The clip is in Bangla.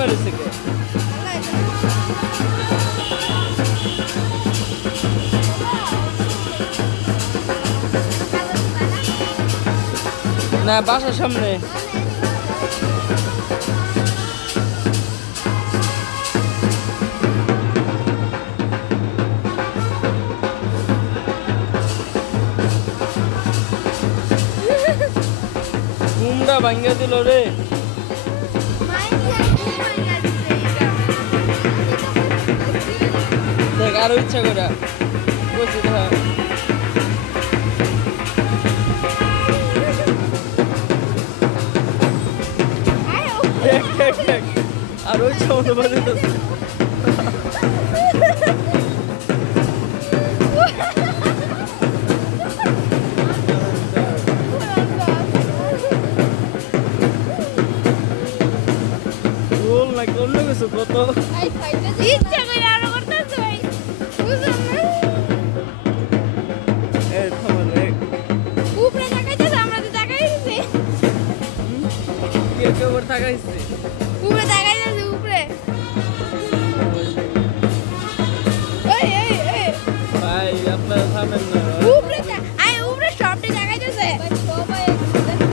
নামে রয়েছে কে না বাসার সামনে ঘুমটা ভাঙ্গা দিল রে দেখ আরো ইচ্ছা করে বলছি দেখ দেখ দেখ আরো ইচ্ছা মতো বাজাইতেছে রোল নাকি অন্য কিছু কত ইচ্ছা করে আরো করতেছে ভাই বুঝলাম না এই থামা রে উপরে তাকাইতেছে আমরা তো তাকাইছি কে কে ওর তাকাইছে উপরে তাকাইতেছে উপরে এই ভাই আপনারা থামেন না